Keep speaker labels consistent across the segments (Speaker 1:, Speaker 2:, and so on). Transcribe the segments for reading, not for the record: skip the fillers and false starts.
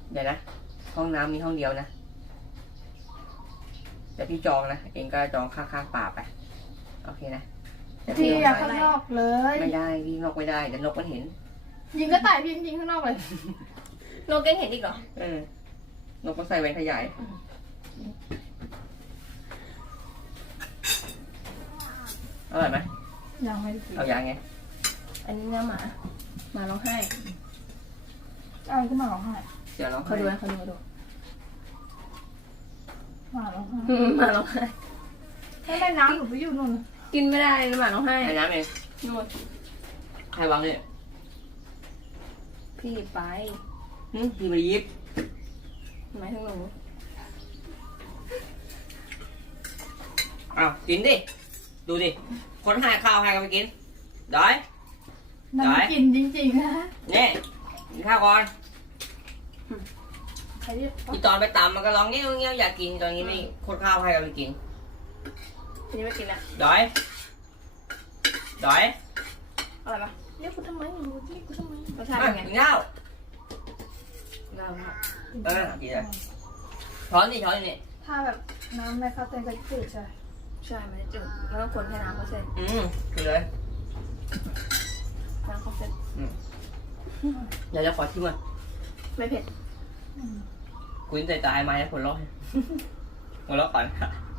Speaker 1: เดี๋ยวนะห้องน้ำมีห้องเดียวนะแต่พี่จองนะเองก็จองข้างๆป่าไปโอเคนะ
Speaker 2: พี่อยากข้างนอกเลย
Speaker 1: ไม่ได้พี่นกไม่ได้เดี๋ยวนกมันเห็น
Speaker 2: ยิงก็ตายพี่ยิงข้างนอกเลย
Speaker 3: โนเก้งเห็นอีกเหรอ
Speaker 1: นกมันใส่แหวนขยายอร่อยไหม
Speaker 2: ยังไม่ได้กิน
Speaker 1: เอาอย่างไง
Speaker 3: อันนี้เนื้อหมาร้องไห้
Speaker 2: อะไรก็มาร้องไห้
Speaker 1: เดี๋ยวเรา
Speaker 3: เขาดูนะเขาดู
Speaker 2: มาร้องไห้
Speaker 3: หมาร้องไห้
Speaker 2: ไม่ได้น้ำหนูไปอยู่นู่น
Speaker 3: กินไม่ได้หมาร้องไห้
Speaker 1: ให้น้ำเอง
Speaker 3: นู่น
Speaker 1: ใครวางเนี่ย
Speaker 3: พี่ไป
Speaker 1: พี่มายิบ
Speaker 3: หมายถึงหนู
Speaker 1: อ้าวกินดิดูดิคนให้ข้าวให้กันไปกินได้
Speaker 2: น้ำกินจริงๆนะ
Speaker 1: เนี่ยกินข้าวก่อน
Speaker 2: ใครเรียก
Speaker 1: อีตอนไปตำมันก็ร้องเงี้ยวเงี้ยวอยากกินตอนนี้ไม่คนข้าวให้กันไปกิน
Speaker 3: ทีนี้ไม่กินละ
Speaker 1: ได้ได้
Speaker 3: อะไรปะเรียกกูทำไมหนูเรียกกูทำไมรสชาติ
Speaker 1: อ่ะ
Speaker 3: เป็นไง
Speaker 1: กินข้าวกินเลยช้อนนี่ช้อนนี่
Speaker 2: ถ้าแบบน้ำไม่เข้าเต็มก็จืดใช่
Speaker 3: ใช่มันจะจืดแล้วก็คนแค่น้ำเขาเส้น
Speaker 1: กินเลย
Speaker 3: น้ำเขาเส้น
Speaker 1: เดี๋ยวจะขอชิมก่อน
Speaker 3: ไม่เผ็ด
Speaker 1: คุยใจตายไหมผลร้อนหัวเราะก่อน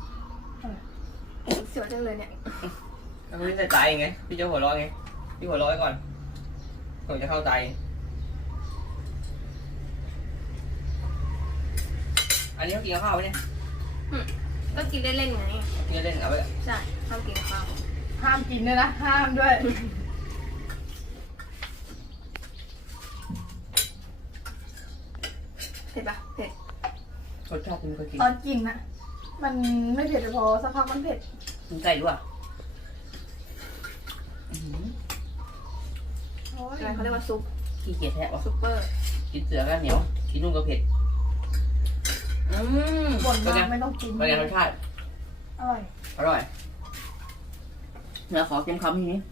Speaker 3: เสียวจังเลยเนี่ย
Speaker 1: คุยใจตายไงพี่จะหัวเราะไงพี่หัวเราะไว้ก่อนผมจะเข้าใจอันนี้เขากินข้าวไหมเนี่ย
Speaker 3: ก็กินเล่นๆไง
Speaker 1: กินเล่นเอาไป
Speaker 3: ใช่ห้ามกินข้าว
Speaker 2: ห้ามกินด้วยนะห้ามด้วย
Speaker 3: เผ็ดปะเผ็ด
Speaker 1: รสชาติมันเคยกิน
Speaker 2: ตอนกินนะมันไม่เผ็ดแต่พอสักพักมันเผ็ด
Speaker 1: กินไก่ด้วย
Speaker 3: อะไรเขาเรียกว่าซุป
Speaker 1: ขี้เกียจแทะวะ
Speaker 3: ซุปเปอร์
Speaker 1: กินเสือก็เหนียวกินนุ่มก็เผ็ด
Speaker 2: บ่น
Speaker 1: เป็นไง
Speaker 2: มากไม่ต้องกิน
Speaker 1: เป็นไงรสชาติ
Speaker 2: อร่อย
Speaker 1: อร่อยเดี๋ยวขอกินคำทีนี้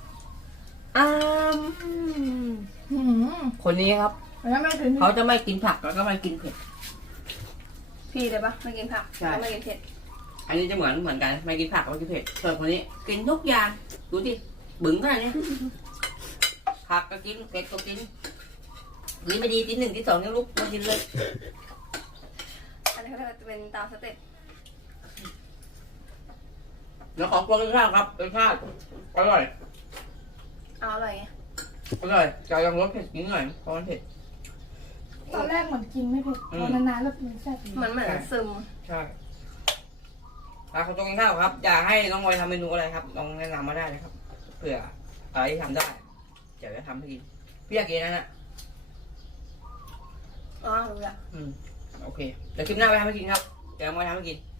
Speaker 1: คนนี้ครับ
Speaker 2: แล้วไม่กิน
Speaker 1: เขาจะไม่กินผักแล้วก็ไม่กินเผ็ด
Speaker 3: พี่เลยปะไม่กินผัก
Speaker 1: ใช่
Speaker 3: แล้วไม่กินเผ็ด
Speaker 1: อันนี้จะเหมือนกันไม่กินผักไม่กินเผ็ดส่วนคนนี้กินทุกอย่างดูดิบึ้งขนาดนี้ผักก็กินเผ็ดก็กินดีไม่ดีทีหนึ่งทีสองนี่ลุกมากินเลย
Speaker 3: อันนี้เขาเรียกว่าเป็นตามสเต็ป
Speaker 1: แล้วขอตัวกินข้าวครับรสชาติอร่อย
Speaker 3: เอาอร่อยไง
Speaker 1: อร่อยจะลองรสเผ็ดนิดหน่อยเพราะมันเผ็ด
Speaker 2: ตอนแรกเหมือนกินไม่เผ็ดพอนานๆแล้วมันแซ่บ
Speaker 3: มันเหมือนซึม
Speaker 1: ใช่ขอตัวกินข้าวครับอยากให้น้องมอยทำเมนูอะไรครับลองแนะนำมาได้เลยครับเผื่ออะไรที่ทำได้เดี๋ยวจะทำให้กินพี่อยากกินนั่นน่ะ
Speaker 3: อ๋อรู้ละ
Speaker 1: โอเคเดี๋ยวคลิปหน้าไปทำให้กินครับเดี๋ยวมอยทำให้กิน